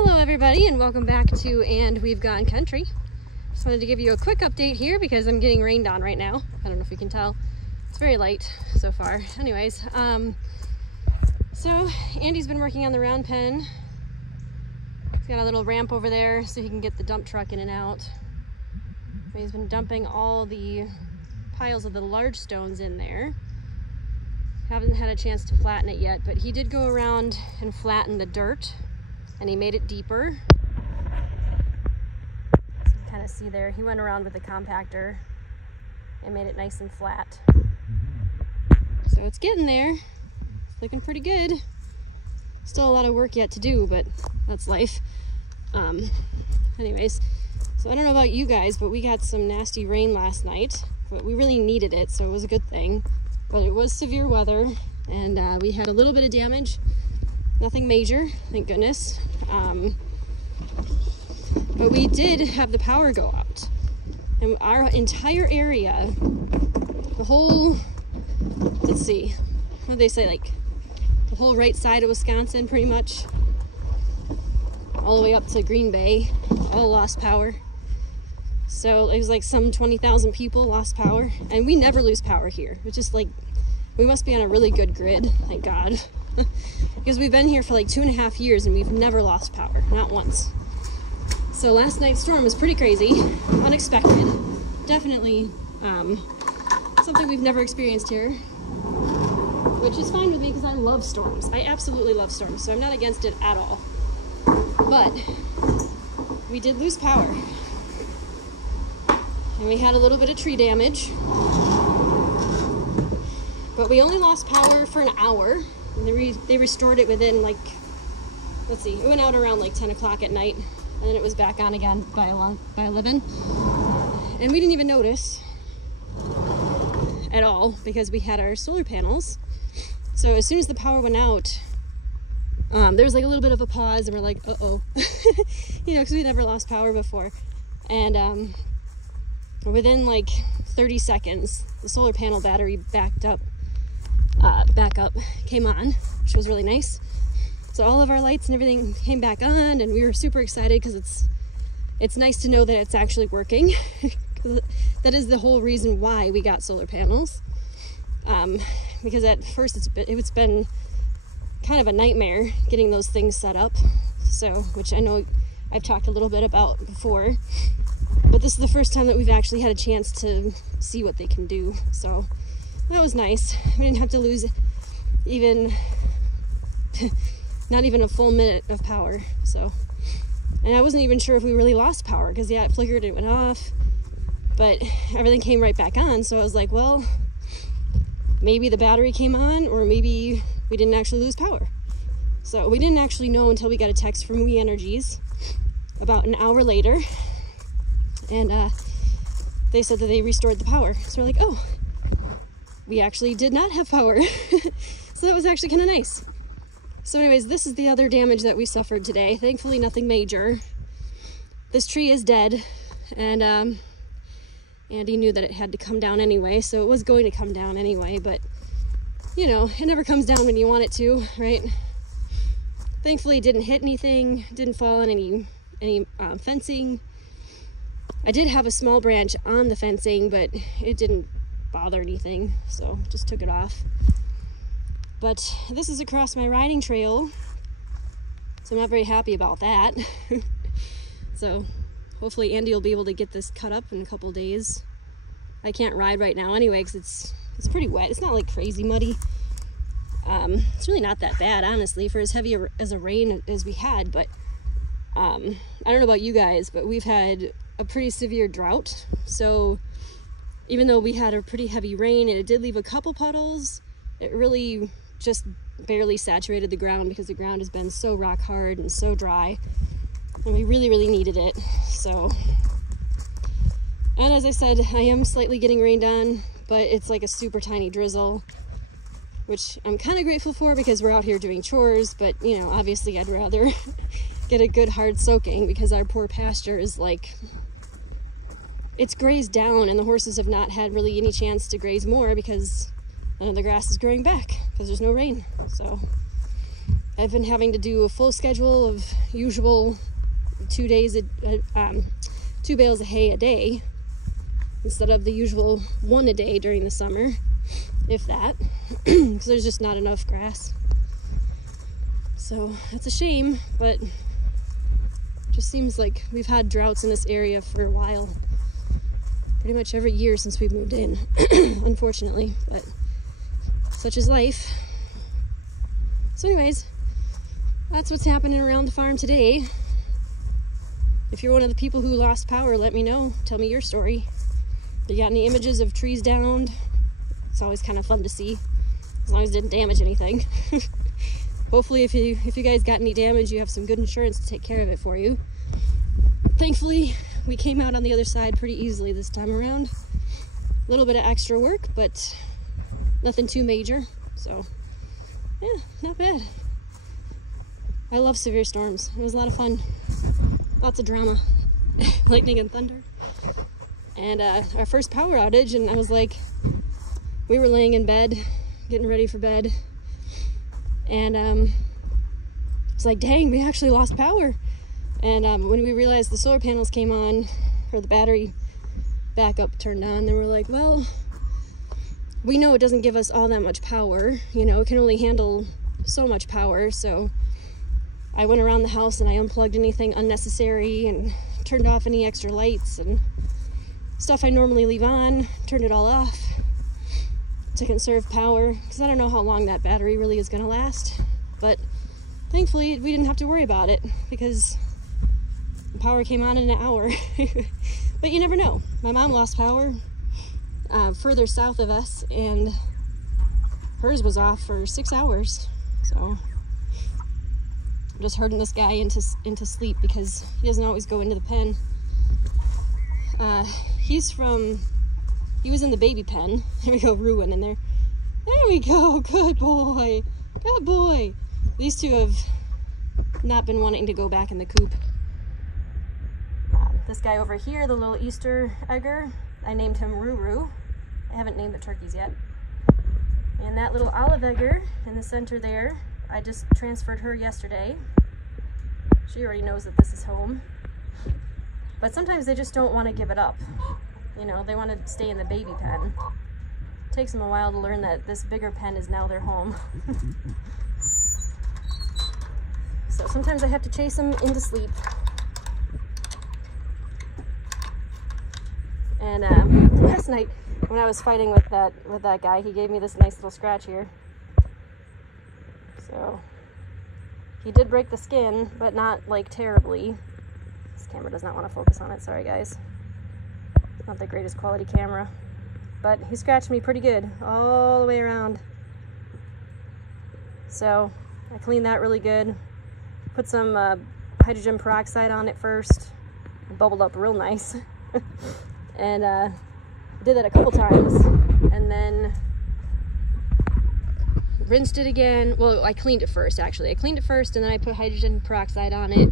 Hello everybody and welcome back to And We've Gone Country. Just wanted to give you a quick update here because I'm getting rained on right now. I don't know if you can tell. It's very light so far. Anyways, so Andy's been working on the round pen. He's got a little ramp over there so he can get the dump truck in and out. He's been dumping all the piles of the large stones in there. Haven't had a chance to flatten it yet, but he did go around and flatten the dirt and he made it deeper. So you can kind of see there, he went around with the compactor and made it nice and flat. So it's getting there. It's looking pretty good. Still a lot of work yet to do, but that's life. Anyways, so I don't know about you guys, but we got some nasty rain last night, but we really needed it, so it was a good thing. But it was severe weather, and we had a little bit of damage. Nothing major, thank goodness. But we did have the power go out. And our entire area, the whole, let's see, what do they say, like the whole right side of Wisconsin pretty much, all the way up to Green Bay, all lost power. So it was like some 20,000 people lost power, and we never lose power here. It's just like, we must be on a really good grid, thank God. Because we've been here for like 2.5 years and we've never lost power, not once. So last night's storm was pretty crazy, unexpected. Definitely something we've never experienced here, which is fine with me because I love storms. I absolutely love storms, so I'm not against it at all. But we did lose power. And we had a little bit of tree damage. But we only lost power for an hour. And they restored it within like, let's see, it went out around like 10 o'clock at night. And then it was back on again by 11. And we didn't even notice at all because we had our solar panels. So as soon as the power went out, there was like a little bit of a pause and we're like, uh-oh. You know, because we never lost power before. And within like 30 seconds, the solar panel battery back up, came on, which was really nice. So all of our lights and everything came back on, and we were super excited because it's nice to know that it's actually working. That is the whole reason why we got solar panels. Because at first it's been kind of a nightmare getting those things set up. So, which I know I've talked a little bit about before, but this is the first time that we've actually had a chance to see what they can do. So that was nice. We didn't have to lose even, not even a full minute of power. So, and I wasn't even sure if we really lost power because yeah, it flickered, it went off, but everything came right back on. So I was like, well, maybe the battery came on, or maybe we didn't actually lose power. So we didn't actually know until we got a text from We Energies about an hour later, and they said that they restored the power. So we're like, oh, we actually did not have power. So that was actually kind of nice. So anyways, this is the other damage that we suffered today. Thankfully nothing major. This tree is dead, and Andy knew that it had to come down anyway, so it was going to come down anyway, but you know, it never comes down when you want it to, right? Thankfully it didn't hit anything, didn't fall on any fencing. I did have a small branch on the fencing, but it didn't bother anything, so just took it off. But this is across my riding trail, so I'm not very happy about that. So hopefully Andy will be able to get this cut up in a couple days. I can't ride right now anyway because it's pretty wet. It's not like crazy muddy. It's really not that bad, honestly, for as heavy as a rain as we had. But I don't know about you guys, but we've had a pretty severe drought. So even though we had a pretty heavy rain and it did leave a couple puddles, it really just barely saturated the ground because the ground has been so rock hard and so dry, and we really, really needed it. So, and as I said, I am slightly getting rained on, but it's like a super tiny drizzle, which I'm kind of grateful for because we're out here doing chores, but you know, obviously I'd rather get a good hard soaking because our poor pasture is like, it's grazed down and the horses have not had really any chance to graze more because the grass is growing back because there's no rain. So I've been having to do a full schedule of usual 2 bales of hay a day instead of the usual 1 a day during the summer, if that, because there's just not enough grass. So that's a shame, but it just seems like we've had droughts in this area for a while, pretty much every year since we've moved in, unfortunately, but such is life. So anyways, that's what's happening around the farm today. If you're one of the people who lost power, let me know. Tell me your story. If you got any images of trees downed, it's always kind of fun to see, as long as it didn't damage anything. Hopefully if you guys got any damage, you have some good insurance to take care of it for you. Thankfully, we came out on the other side pretty easily this time around. A little bit of extra work, but nothing too major. So, yeah, not bad. I love severe storms. It was a lot of fun. Lots of drama. Lightning and thunder. And our first power outage, and I was like, we were laying in bed, getting ready for bed. And it's like, dang, we actually lost power. And when we realized the solar panels came on, or the battery backup turned on, then we're like, well, we know it doesn't give us all that much power. You know, it can only handle so much power. So I went around the house and I unplugged anything unnecessary and turned off any extra lights and stuff I normally leave on, turned it all off to conserve power, because I don't know how long that battery really is going to last. But thankfully we didn't have to worry about it, because the power came on in an hour. But you never know. My mom lost power further south of us, and hers was off for 6 hours. So I'm just herding this guy into sleep, because he doesn't always go into the pen. He was in the baby pen. There we go, Ruin in there. There we go, good boy, good boy. These two have not been wanting to go back in the coop. This guy over here, the little Easter egger, I named him Ruru. I haven't named the turkeys yet. And that little olive egger in the center there, I just transferred her yesterday. She already knows that this is home. But sometimes they just don't want to give it up. You know, they want to stay in the baby pen. It takes them a while to learn that this bigger pen is now their home. So sometimes I have to chase them into sleep. And last night, when I was fighting with that guy, he gave me this nice little scratch here. So he did break the skin, but not like terribly. This camera does not want to focus on it. Sorry, guys. Not the greatest quality camera, but he scratched me pretty good all the way around. So I cleaned that really good. Put some hydrogen peroxide on it first. It bubbled up real nice. And did that a couple times, and then rinsed it again. Well, I cleaned it first, actually. I cleaned it first, and then I put hydrogen peroxide on it,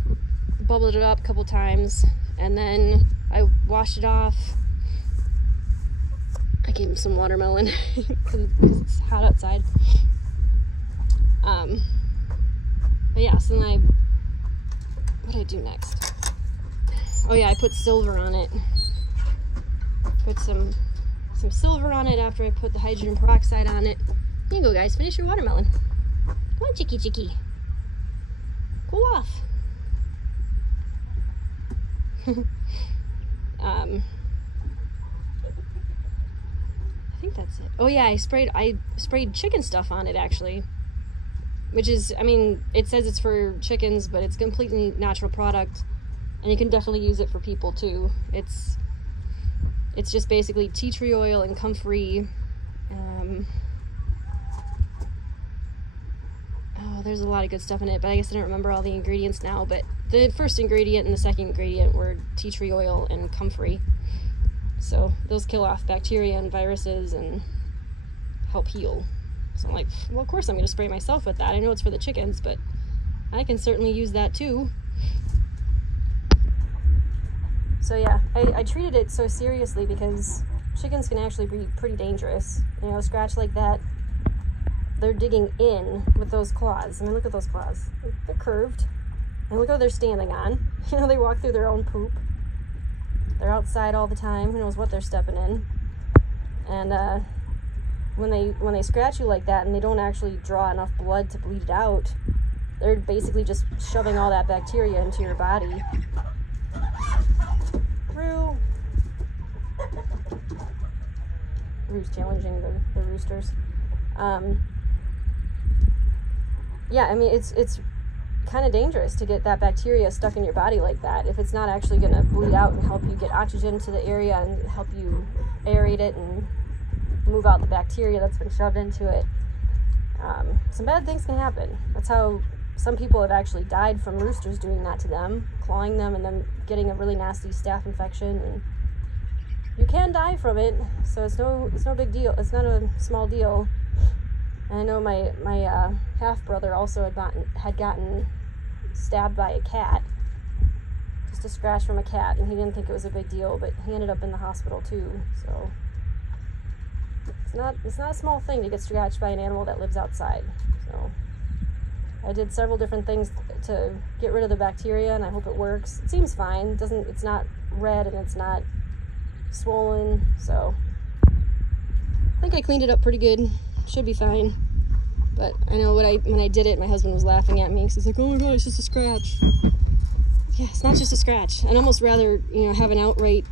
bubbled it up a couple times, and then I washed it off. I gave him some watermelon because it's hot outside. But yeah, so then what did I do next? Oh yeah, I put silver on it. Put some silver on it after I put the hydrogen peroxide on it. Here you go, guys. Finish your watermelon. Come on, chicky chicky. Cool off. I think that's it. Oh yeah, I sprayed chicken stuff on it, actually. Which is, I mean, it says it's for chickens, but it's a completely natural product. And you can definitely use it for people too. It's just basically tea tree oil and comfrey. Oh, there's a lot of good stuff in it, but I guess I don't remember all the ingredients now. But the first ingredient and the second ingredient were tea tree oil and comfrey. So those kill off bacteria and viruses and help heal. So I'm like, well, of course I'm going to spray myself with that. I know it's for the chickens, but I can certainly use that too. So yeah, I treated it so seriously because chickens can actually be pretty dangerous. You know, a scratch like that they're digging in with those claws. I mean, look at those claws. They're curved. And look how they're standing on. You know, they walk through their own poop. They're outside all the time. Who knows what they're stepping in. And when they scratch you like that and they don't actually draw enough blood to bleed it out, they're basically just shoving all that bacteria into your body. Rue's challenging the roosters. Yeah, I mean, it's kind of dangerous to get that bacteria stuck in your body like that if it's not actually going to bleed out and help you get oxygen to the area and help you aerate it and move out the bacteria that's been shoved into it. Some bad things can happen. That's how some people have actually died from roosters doing that to them, clawing them and then getting a really nasty staph infection. And you can die from it, so it's no big deal. It's not a small deal. And I know my half brother also had gotten stabbed by a cat, just a scratch from a cat, and he didn't think it was a big deal, but he ended up in the hospital too. So it's not a small thing to get scratched by an animal that lives outside. So I did several different things to get rid of the bacteria, and I hope it works. It seems fine. It's not red and it's not swollen, so I think I cleaned it up pretty good. Should be fine. But I know when I did it, my husband was laughing at me because he's like, "Oh my god, it's just a scratch." Yeah, it's not just a scratch. I'd almost rather, you know, have an outright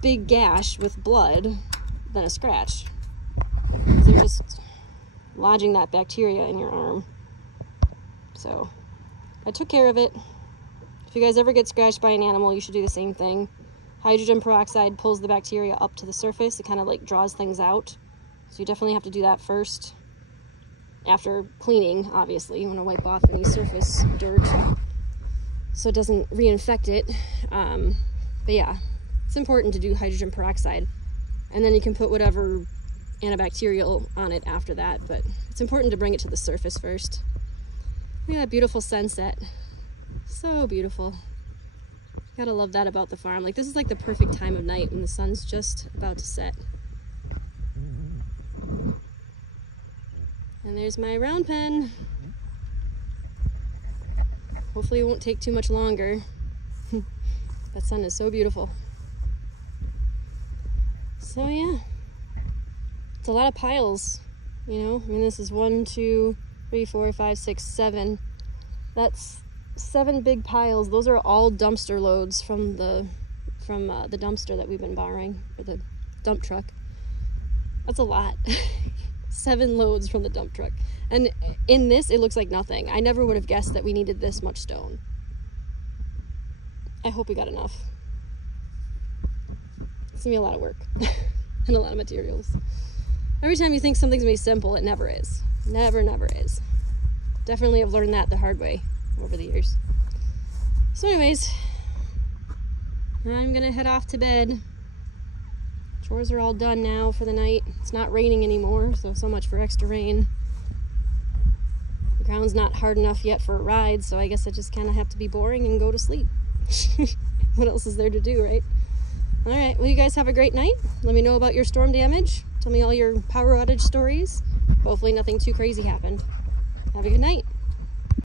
big gash with blood than a scratch. Because they're just lodging that bacteria in your arm. So I took care of it. If you guys ever get scratched by an animal, you should do the same thing. Hydrogen peroxide pulls the bacteria up to the surface. It kind of like draws things out. So you definitely have to do that first. After cleaning, obviously. You want to wipe off any surface dirt so it doesn't reinfect it. But yeah, it's important to do hydrogen peroxide. And then you can put whatever antibacterial on it after that. But it's important to bring it to the surface first. Look at that beautiful sunset. So beautiful. Gotta love that about the farm. Like, this is like the perfect time of night when the sun's just about to set. And there's my round pen. Hopefully it won't take too much longer. That sun is so beautiful. So yeah, it's a lot of piles, you know. I mean, this is 1, 2, 3, 4, 5, 6, 7. That's 7 big piles. Those are all dumpster loads from the dumpster that we've been borrowing, or the dump truck. That's a lot. 7 loads from the dump truck. And in this, it looks like nothing. I never would have guessed that we needed this much stone. I hope we got enough. It's gonna be a lot of work and a lot of materials. Every time you think something's gonna be simple, it never is. Never is. Definitely have learned that the hard way over the years. So anyways, I'm gonna head off to bed. Chores are all done now for the night. It's not raining anymore, so much for extra rain. The ground's not hard enough yet for a ride, so I guess I just kind of have to be boring and go to sleep. What else is there to do, right? All right, well, you guys have a great night. Let me know about your storm damage. Tell me all your power outage stories. Hopefully nothing too crazy happened. Have a good night.